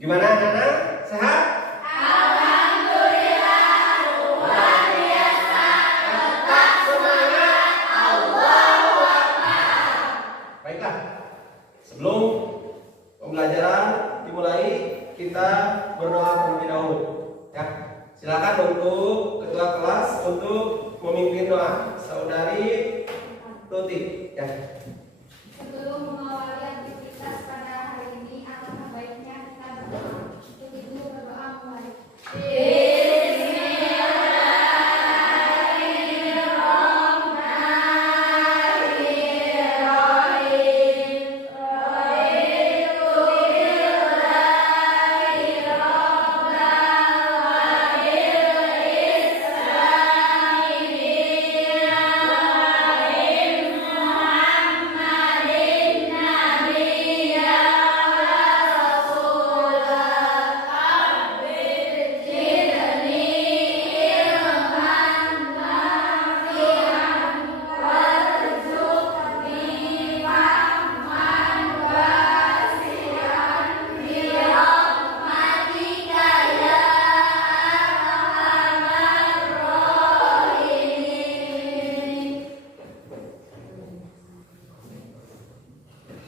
Gimana anak-anak? Sehat? Alhamdulillah, luar biasa. Tetap semangat. Allahu Akbar. Baiklah. Sebelum pembelajaran dimulai, kita berdoa terlebih dahulu. Ya, silakan untuk ketua kelas untuk memimpin doa. Saudari Tuti. Ya. Sebelum mengawali aktivitas pada hari ini, alangkah baiknya kita berdoa. Untuk itu berdoa mulai.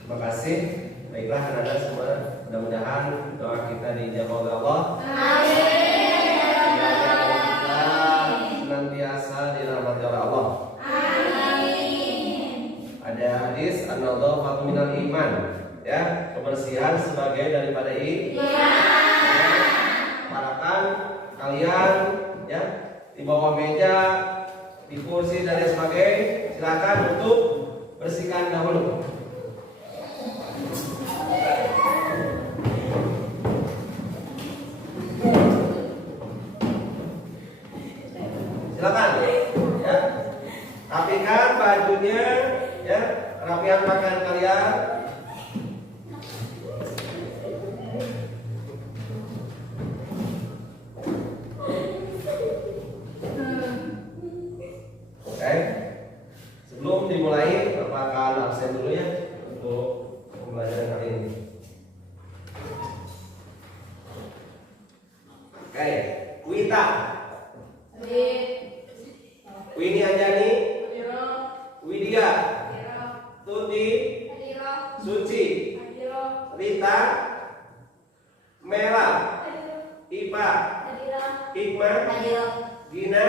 Terima kasih. Baiklah anak-anak semua, mudah-mudahan doa kita dijawab oleh Allah. Kita senantiasa dirahmati oleh Allah. Ada hadis an-nadhafatu minal iman, ya, kebersihan sebagai daripada Parakan kalian ya di bawah meja, di kursi dan lain sebagainya, silakan untuk bersihkan dahulu. Silakan ya. Rapikan bajunya ya, rapikan pakaian kalian. Oke. Sebelum dimulai, Bapak akan absen dulu ya untuk pembelajaran kali ini. Oke, Wita, Wini Anjani, Widya, Tuti, Suci, Rita, Mela, Ipa, Hikmah, Gina,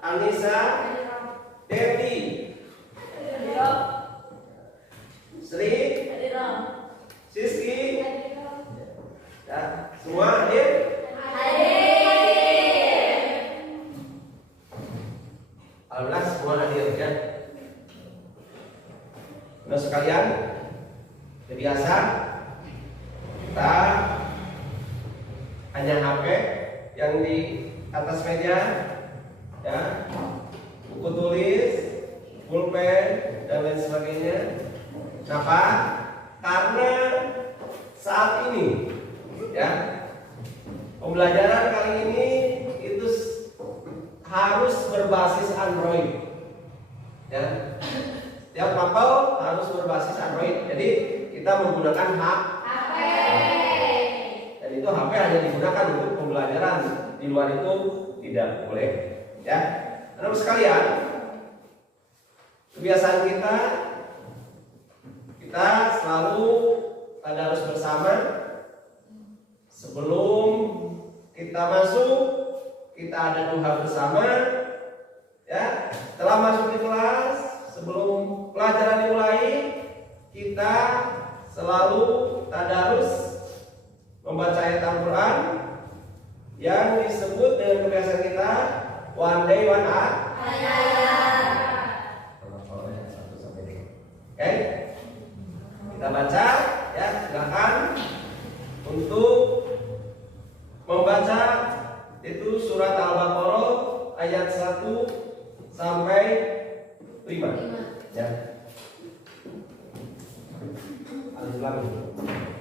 Anissa, Devi, Sri, Siski, ya, semua hadir. Alhamdulillah semua hadir ya. Nah sekalian, biasa kita hanya HP yang di atas meja, ya, buku tulis, pulpen dan lain sebagainya. Kenapa? Karena saat ini, ya, pembelajaran kali ini itu harus berbasis Android, ya. Setiap mapel harus berbasis Android. Jadi kita menggunakan HP. Dan itu HP hanya digunakan untuk pembelajaran. Di luar itu tidak boleh, ya. Anak sekalian, kebiasaan kita selalu tadarus bersama. Sebelum kita masuk, kita ada duha bersama, ya. Setelah masuk di kelas, sebelum pelajaran dimulai, kita selalu tadarus membaca ayat Al-Quran yang disebut dengan kebiasaan kita one day one ayat. Oke, kita baca, ya. Silakan untuk membaca itu surat Al-Baqarah ayat 1 sampai 5. Ya. Alif Lam. Bismillahirrahmanirrahim.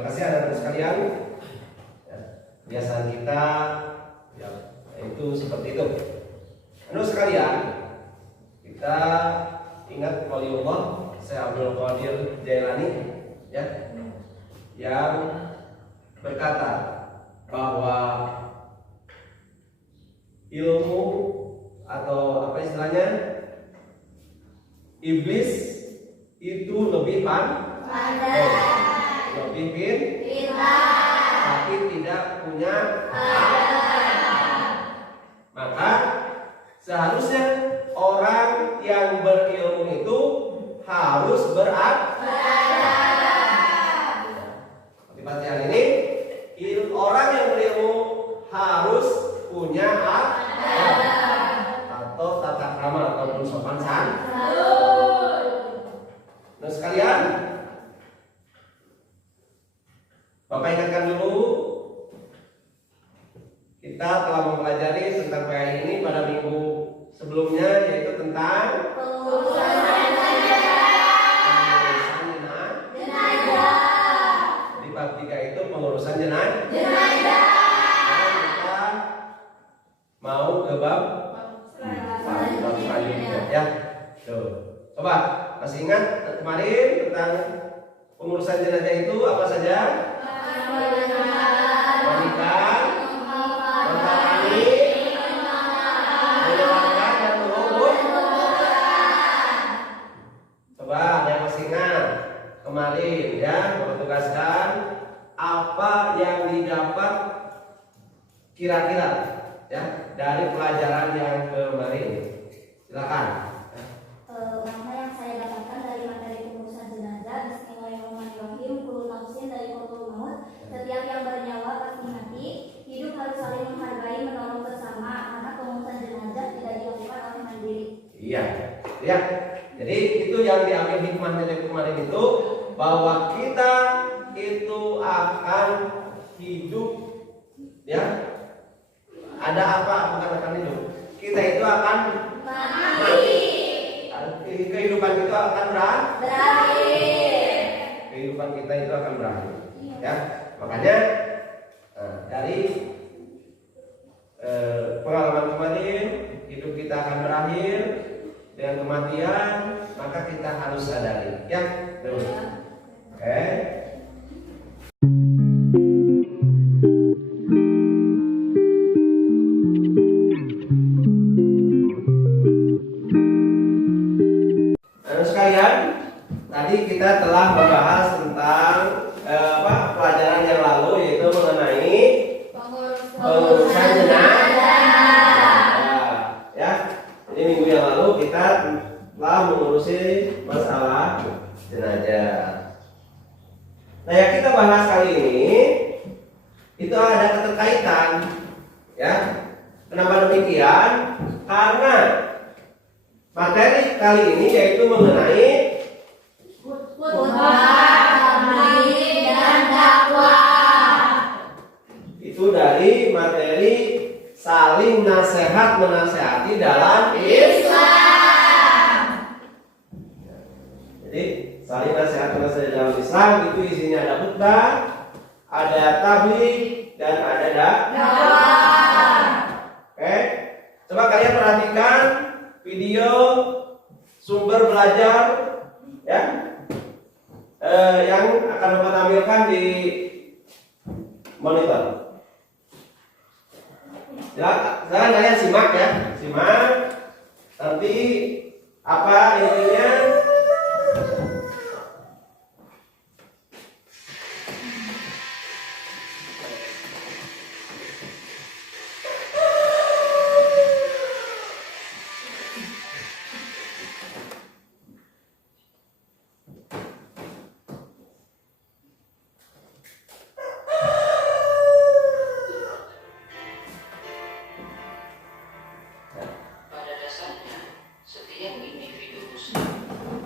Terima kasih anak-anak sekalian. Ya, kebiasaan kita ya, itu seperti itu. Anak sekalian, kita ingat waliullah Syekh Abdul Qadir Jailani ya, yang berkata bahwa ilmu atau apa istilahnya, iblis itu lebih pandai, lebih pintar, tapi tidak punya adab. Maka seharusnya orang yang berilmu itu harus beradab. Perhatian ini, orang yang berilmu harus punya adab atau tata krama ataupun sopan santun. Nah sekalian, Bapak ingatkan dulu, kita telah mempelajari tentang PAI ini pada minggu sebelumnya, yaitu tentang pengurusan jenazah. Di bab 3 itu pengurusan jenazah. Sekarang kita mau ke bab selanjutnya ya. Tuh. Coba masih ingat kemarin tentang pengurusan jenazah itu apa saja? Mandikan, mentangani, menyelamkan dan mengubur. Coba ada yang masih ingat kemarin ya, bertugaskan apa yang didapat kira-kira ya dari pelajaran yang kemarin. Silakan. Nama yang saya dapatkan dari materi pengurusan jenazah, Bismillahirrahmanirrahim, kullu nafsin dha'iqatul maut. Setiap yang bernyawa pasti mati. Hidup harus saling menghargai, menolong sesama, karena pengurusan jenazah tidak dilakukan oleh mandiri. Iya, ya. Jadi itu yang diambil hikmahnya dari kemarin itu, bahwa kita itu akan hidup, ya. Ada apa? Bukan akan hidup. Kita itu akan mati. Kehidupan kita akan berakhir. Kehidupan kita itu akan berakhir. Ya, makanya dari pengalaman kemarin, hidup kita akan berakhir dengan kematian, maka kita harus sadari. Ya, terus. Oke. Tadi kita telah membahas tentang pelajaran yang lalu, yaitu mengenai pengurusan jenazah. Ya, jadi minggu yang lalu kita telah mengurusi masalah jenazah. Nah, yang kita bahas kali ini itu ada keterkaitan. Ya, kenapa demikian? Karena materi kali ini yaitu mengenai dan dakwah. Itu dari materi saling nasihat menasehati dalam Islam. Jadi saling nasihat menasehati dalam Islam itu isinya ada khutbah, ada tabligh, dan ada dakwah. Oke, coba kalian perhatikan video sumber belajar ya. Yang akan Bapak tampilkan di monitor. Silakan kalian simak ya, simak. Nanti apa intinya? Pada dasarnya, setiap individu muslim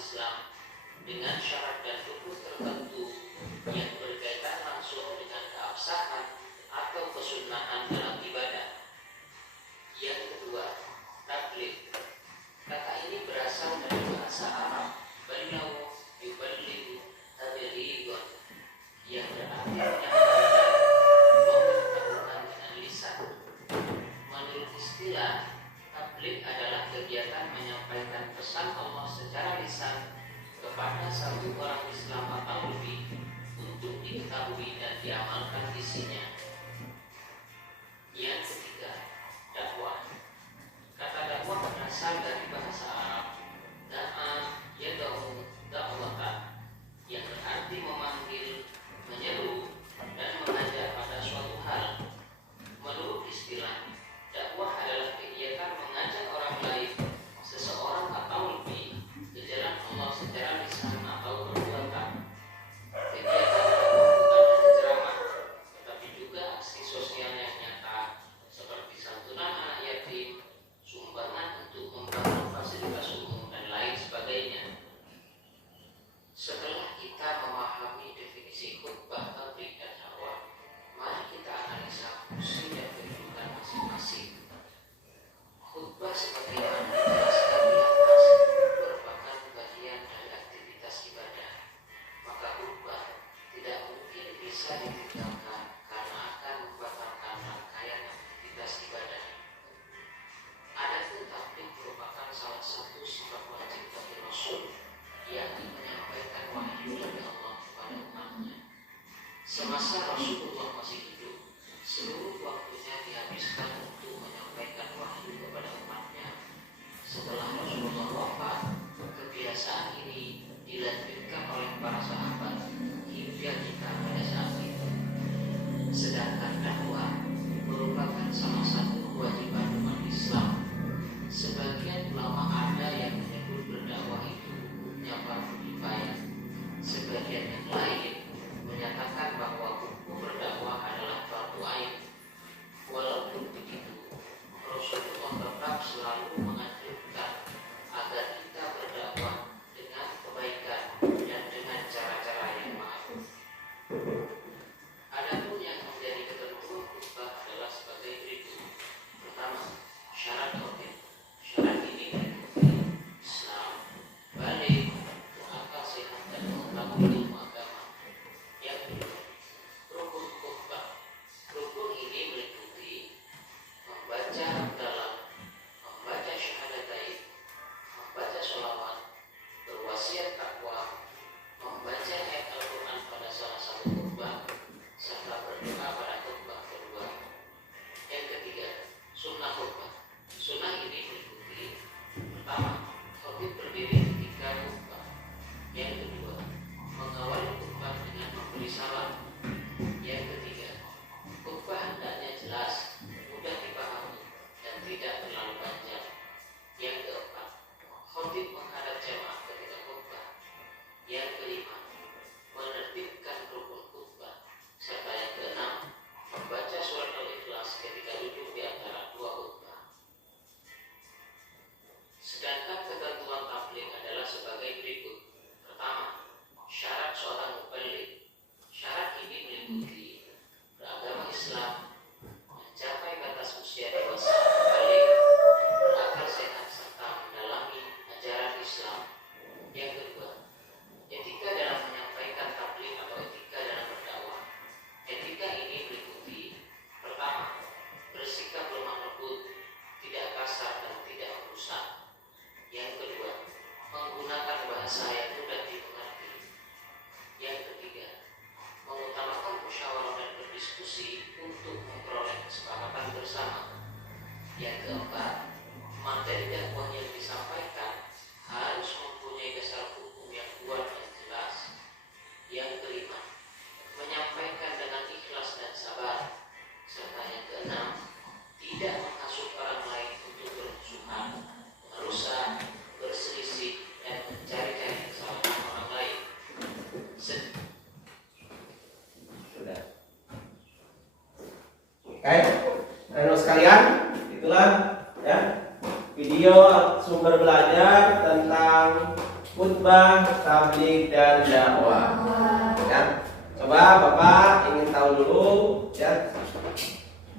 Islam dengan syarat dan rukun tertentu yang berkaitan langsung dengan keabsahan atau kesunahan dalam ibadah. Yang kedua, tabligh. Kata ini berasal dari bahasa Arab balighu yuballighu tablighun, yang berarti menyampaikan, memberitahukan dengan lisan. Menurut istilah, tabligh adalah kegiatan menyampaikan pesan Allah secara lisan kepada satu orang Islam atau lebih untuk diketahui dan diamalkan isinya. Yang ketiga, dakwah. Kata dakwah berasal dari bahasa Arab da'a yad'u da'watan, yang berarti memanggil, menyeru, dan mengajak pada suatu hal. Menurut istilah, dakwah adalah kegiatan mengajak orang lain, seseorang atau lebih, ke jalan Allah secara lisan atau perbuatan. Kegiatan dakwah bukan hanya ceramah, tetapi juga aksi sosial yang nyata, seperti santunan anak yatim, sumbangan untuk membangun fasilitas umum, dan lain sebagainya. Setelah kita memahami definisi khutbah, tabligh, dan dakwah, mari kita analisa fungsi dan kedudukan masing-masing. Khutbah sebagaimana dijelaskan di atas merupakan bagian dari aktivitas ibadah. Maka khutbah tidak mungkin bisa ditinggalkan karena akan membatalkan rangkaian aktivitas ibadah. Adapun tabligh merupakan salah satu sifat wajib bagi Rasul, yakni menyampaikan wahyu dari Allah kepada umatnya. Semasa Rasulullah masih hidup, seluruh waktunya dihabiskan untuk menyampaikan wahyu kepada umatnya. Setelah Rasulullah wafat, kebiasaan ini dilanjutkan oleh para sahabat hingga kita pada saat itu. Sedangkan dakwah merupakan salah satu kewajiban umat Islam. Sebagian ulama ada yang menyebut berdakwah itu hukumnya fardu kifayah. Sebagian yang lain menyatakan bahwa hukum berdakwah adalah fardu ain. Walaupun begitu, Rasulullah tetap selalu menganjurkan agar kita berdakwah dengan kebaikan dan dengan cara-cara yang ma'ruf. Adapun yang menjadi ketentuan khutbah adalah sebagai berikut. Pertama, syarat khotib. Syarat ini meliputi Islam, balik, berakal sehat, dan mengetahui ilmu agama. Yang kedua, rukun khutbah. Rukun ini meliputi membaca dalam, membaca syahadatain, membaca sholawat, berwasiat takwa, membaca ayat Al-Quran pada salah satu khutbah, serta berdoa pada khutbah kedua. Yang ketiga, sunnah khutbah. Sunnah ini meliputi: pertama, khotib berdiri ketika khutbah. Yang kedua, mengawali khutbah dengan memberi salam. Yang ketiga, khutbah hendaknya jelas, mudah dipahami, dan tidak terlalu panjang. Yang keempat, khotib menghadap jamaah ketika khutbah. Yang kelima, menertibkan rukun khutbah. Serta yang keenam, membaca surat Al-Ikhlas ketika duduk di antara dua khutbah. Sedangkan ketentuan tabligh adalah sebagai berikut. Pertama, syarat seorang muballigh. Syarat ini meliputi beragama Islam, mencapai batas usia dewasa, balik, berakal sehat, serta mendalami ajaran Islam. Yang kedua, etika dalam menyampaikan tabligh atau etika dalam berdakwah. Etika ini meliputi: pertama, bersikap lemah lembut, tidak kasar dan tidak merusak. Yang kedua, menggunakan bahasa yang mudah dimengerti. Yang ketiga, mengutamakan musyawarah dan berdiskusi untuk memperoleh kesepakatan bersama. Yang keempat, materi dakwah yang disampaikan harus mempunyai dasar hukum yang kuat dan jelas. Yang kelima, menyampaikan dengan ikhlas dan sabar. Serta yang keenam, tidak menghasut orang lain untuk bermusuhan, merusak, berselisih, dan mencari-cari kesalahan. khutbah, tabligh dan dakwah. Ya. Coba Bapak ingin tahu dulu ya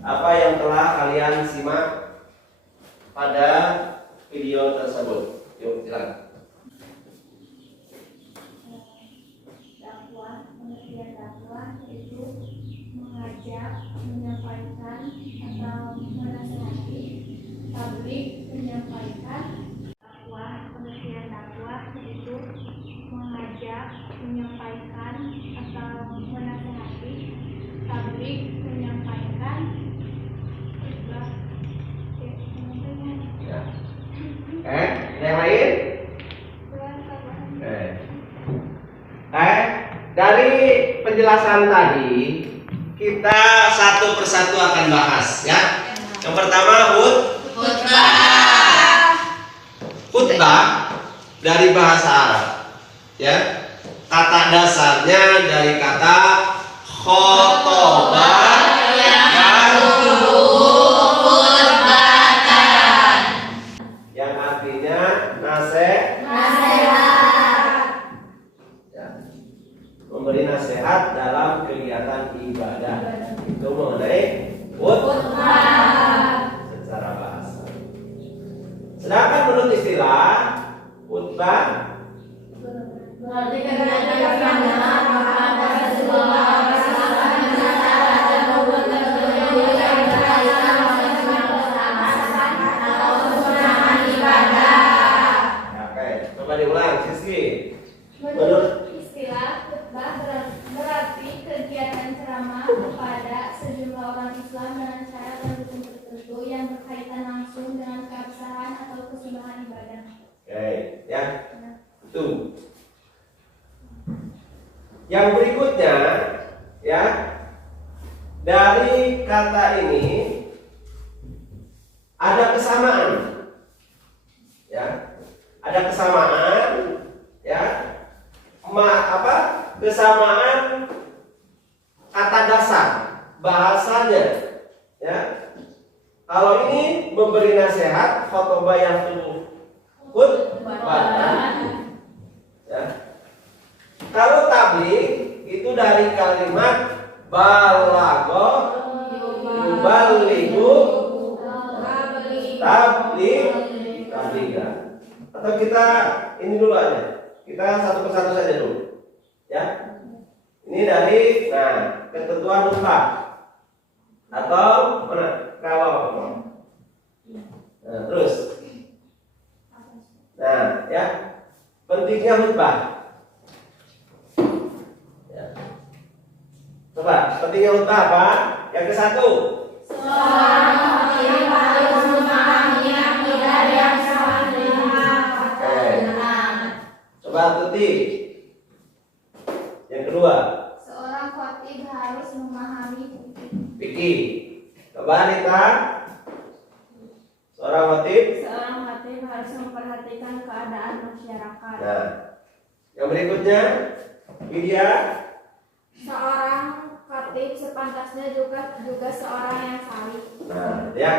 apa yang telah kalian simak pada video tersebut. Yuk, silakan. Dakwah, pengertian dakwah yaitu mengajak, menyampaikan atau menasihati. Tabligh, menyampaikan. Dakwah, pengertian dakwah yaitu mengajak, menyampaikan atau menasihati. Tabligh, menyampaikan. Khutbah, menyampaikan. Ya. Yang lain? Dari penjelasan tadi kita satu persatu akan bahas ya. Yang pertama khutbah dari bahasa Arab ya. Kata dasarnya dari kata khotobah yang artinya memberi nasihat dalam kegiatan ibadah. Itu mengenai khutbah secara bahasa. Sedangkan menurut istilah khutbah berarti kegiatan yang benar pada sebuah coba diulang, Siski. Menurut istilah khutbah berarti kegiatan ceramah kepada sejumlah orang Islam dengan syarat dan rukun tertentu yang berkaitan langsung dengan keabsahan atau kesunahan ibadah. Oke, ya. Itu. Yang berikutnya, ya. Dari kata ini ada kesamaan. Ya. Ada kesamaan, ya. Kesamaan kata dasar bahasanya, ya. Kalau ini memberi nasihat, khotbah yang khutbah, ya. Kalau tabligh itu dari kalimat balagho yuballighu tabligha. Atau kita ini dulu aja. Kita satu persatu saja dulu. Ya. Ini dari ketentuan khutbah. Atau mana? Kalau. Terus. Ya. Pentingnya khutbah. Ya. Coba, pentingnya khutbah apa? Yang ke satu. seorang khotib harus memahami akidah yang sangat benar. Coba Tuti. Yang kedua. Seorang khotib harus memahami Vicky. Coba Anita. Seorang khotib. Seorang khatib harus memperhatikan keadaan masyarakat. Nah, yang berikutnya Widya. Seorang khatib sepantasnya juga seorang yang salih. Nah, ya.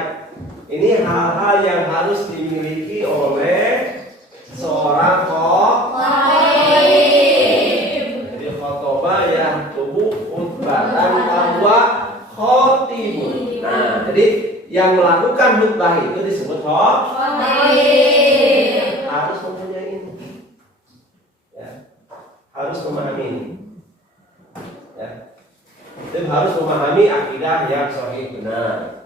Ini hal-hal yang harus dimiliki oleh seorang Jadi khotbah yang tubuh khutbatan bahwa khotibun. Nah, jadi yang melakukan khutbah itu disebut harus mempunyai ini. Ya. Harus memahami ini. Ya. Dan harus memahami akidah yang sahih benar.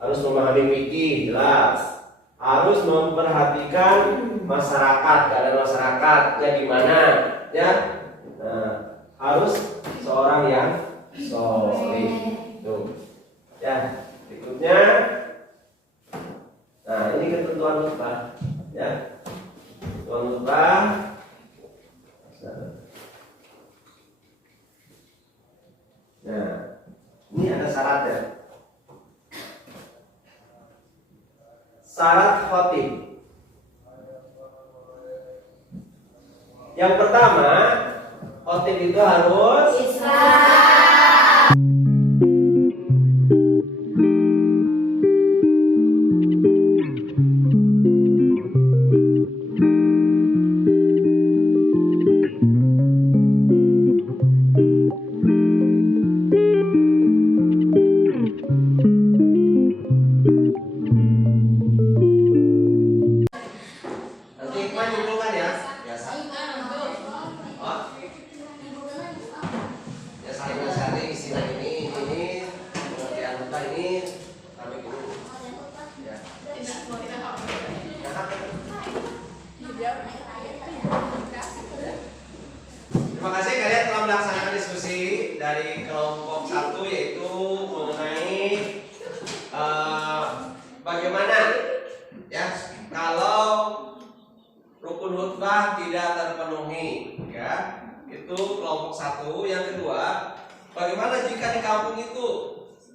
Harus memahami fikih jelas. Harus memperhatikan masyarakat, keadaan masyarakatnya gimana, ya. Nah, harus seorang yang sholih. Tuh. Ya, berikutnya. Nah, ini ketentuan khutbah, ya. Ketentuan khutbah. Nah, ini ada syaratnya. Syarat khotib. Yang pertama, khotib itu harus terpenuhi, ya. Itu kelompok satu. Yang kedua, bagaimana jika di kampung itu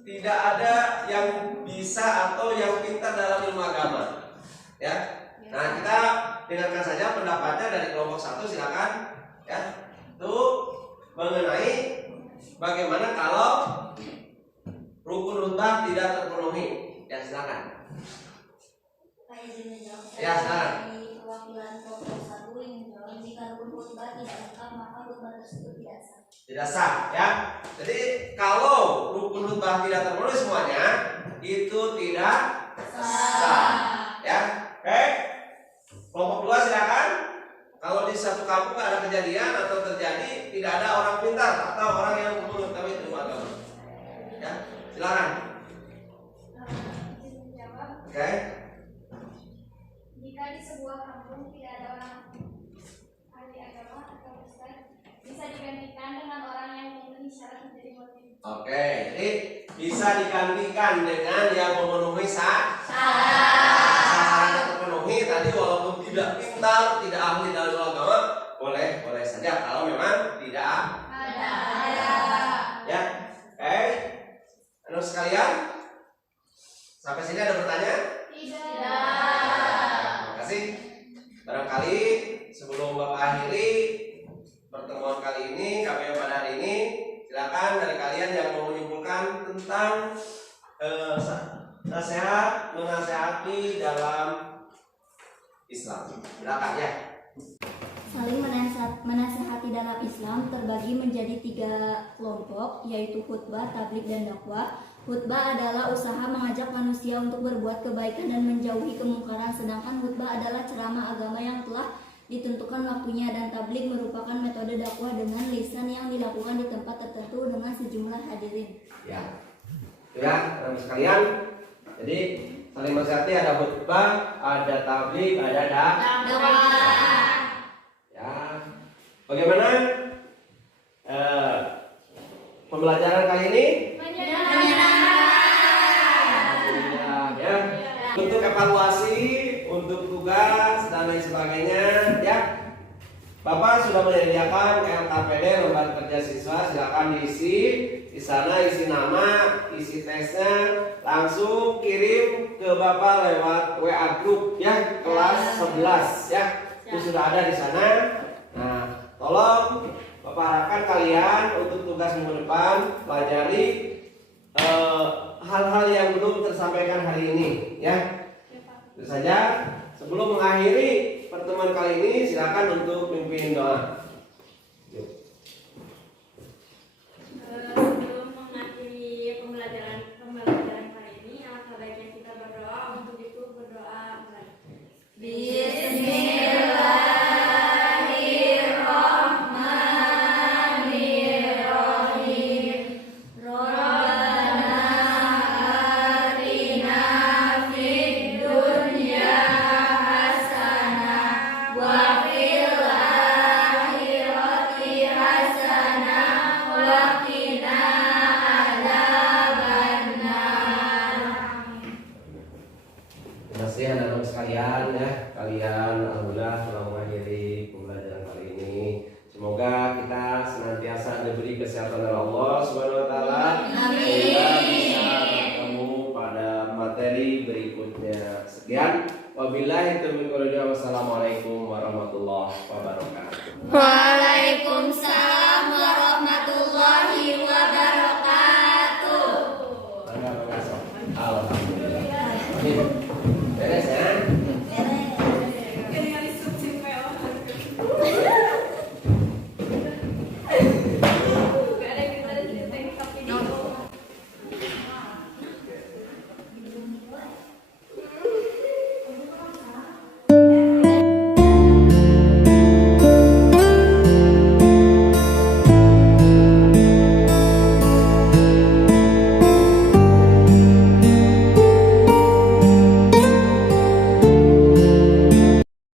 tidak ada yang bisa atau yang pintar dalam ilmu agama, ya? Nah, kita dengarkan saja pendapatnya dari kelompok satu, silakan, ya. Itu mengenai bagaimana kalau rukun khutbah tidak terpenuhi, ya silakan. Saya izin menjawab. Ya, silakan. Dari perwakilan kelompok satu yang menjawab, jika rukun khutbah tidak lengkap maka khutbah tersebut tidak sah. Tidak sah, ya. Jadi kalau rukun khutbah tidak terpenuhi semuanya, itu tidak sah, ya. Oke. Kelompok dua silakan. Kalau di satu kampung ada kejadian atau terjadi tidak ada orang pintar atau orang yang mengetahui ilmu agama, ya silakan. Izin menjawab. Oke. Jika di sebuah kampung tidak ada orang ahli agama atau ustaz, bisa digantikan dengan orang yang memenuhi syarat menjadi muadzin. Oke, jadi bisa digantikan dengan yang memenuhi syarat terpenuhi tadi, walaupun tidak pintar, tidak ahli dalam ilmu agama, boleh saja kalau memang tidak Ada. ya. Oke. Anak sekalian, sampai sini ada pertanyaan? Terima kasih. Barangkali sebelum Bapak akhiri pertemuan kali ini, KBM pada hari ini, silakan dari kalian yang mau menyimpulkan tentang nasihat menasehati dalam Islam. Silakan ya. Saling menasehati dalam Islam terbagi menjadi 3 kelompok, yaitu khutbah, tabligh, dan dakwah. Khutbah adalah usaha mengajak manusia untuk berbuat kebaikan dan menjauhi kemungkaran, sedangkan khutbah adalah ceramah agama yang telah ditentukan waktunya, dan tabligh merupakan metode dakwah dengan lisan yang dilakukan di tempat tertentu dengan sejumlah hadirin. Ya. Ya, teman sekalian. Jadi saling menasehati ada khutbah, ada tabligh, ada dakwah. Ya. Bagaimana pembelajaran kali ini? Ya. Untuk evaluasi, untuk tugas dan lain sebagainya, ya. Bapak sudah menyediakan LKPD, lembar kerja siswa, silakan diisi. Di sana isi nama, isi tesnya, langsung kirim ke Bapak lewat WA grup ya, kelas 11 ya. Itu sudah ada di sana. Nah, tolong Bapak harapkan kalian untuk tugas minggu depan pelajari hal-hal yang belum tersampaikan hari ini ya. Itu saja. Sebelum mengakhiri pertemuan kali ini, silakan untuk pimpin doa. Sebelum mengakhiri pembelajaran kali ini, alangkah baiknya kita berdoa. Untuk itu berdoa mulai. Bismillahirrahmanirrahim. Rabbana atina fid dunya hasanah wa fil akhirati hasanah wa qina adzabannar. Terima kasih anak-anak sekalian ya. Kalian alhamdulillah telah mengakhiri pembelajaran kali ini. Semoga kita senantiasa diberi kesehatan oleh Allah Subhanahu wa taala. Sehingga bisa bertemu pada materi berikutnya. Sekian. Wabillahi taufiq wal hidayah. Wassalamualaikum warahmatullahi wabarakatuh.